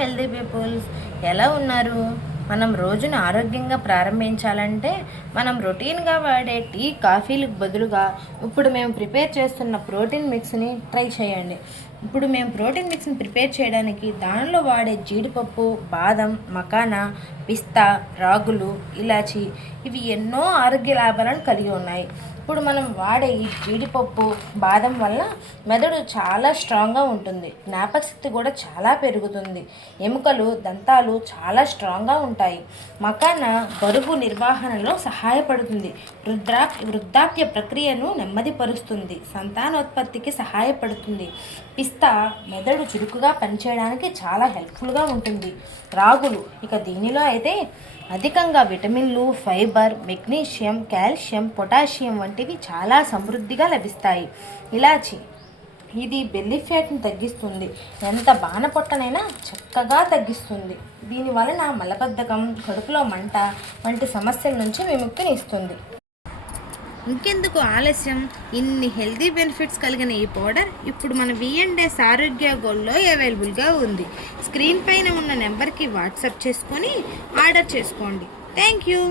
Healthy peoples ఎలా ఉన్నారు? మనం రోజును ఆరోగ్యంగా ప్రారంభించాలంటే మనం రొటీన్గా వాడే టీ కాఫీలకు బదులుగా ఇప్పుడు మేము ప్రిపేర్ చేస్తున్న ప్రోటీన్ మిక్స్ని ట్రై చేయండి. ఇప్పుడు మేము ప్రోటీన్ మిక్స్ని ప్రిపేర్ చేయడానికి దానిలో వాడే జీడిపప్పు, బాదం, మకానా, పిస్తా, రాగులు, ఇలాచి ఇవి ఎన్నో ఆరోగ్య లాభాలను కలిగి ఉన్నాయి. ఇప్పుడు మనం వాడే ఈ జీడిపప్పు, బాదం వల్ల మెదడు చాలా స్ట్రాంగ్గా ఉంటుంది. జ్ఞాపకశక్తి కూడా చాలా పెరుగుతుంది. ఎముకలు, దంతాలు చాలా స్ట్రాంగ్గా ఉంటాయి. మకానా బరువు నిర్వహణలో సహాయపడుతుంది. వృద్ధాప్య ప్రక్రియను నెమ్మదిపరుస్తుంది. సంతానోత్పత్తికి సహాయపడుతుంది. పిస్తా మెదడు చురుకుగా పనిచేయడానికి చాలా హెల్ప్ఫుల్గా ఉంటుంది. రాగులు దీనిలో అయితే అధికంగా విటమిన్లు, ఫైబర్, మెగ్నీషియం, కాల్షియం, పొటాషియం వంటివి చాలా సమృద్ధిగా లభిస్తాయి. ఇలాచి ఇది బెల్లీ ఫ్యాట్ని తగ్గిస్తుంది. ఎంత బాణపొట్టనైనా చక్కగా తగ్గిస్తుంది. దీని వలన మలబద్ధకం, కడుపులో మంట వంటి సమస్యల నుంచి విముక్తిని ఇస్తుంది. ఇంకెందుకు ఆలస్యం? ఇన్ని హెల్తీ బెనిఫిట్స్ కలిగిన ఈ పౌడర్ ఇప్పుడు మన V&S ఆరోగ్య గోల్డ్లో అవైలబుల్గా ఉంది. స్క్రీన్ పైన ఉన్న నెంబర్కి వాట్సాప్ చేసుకొని ఆర్డర్ చేసుకోండి. Thank you.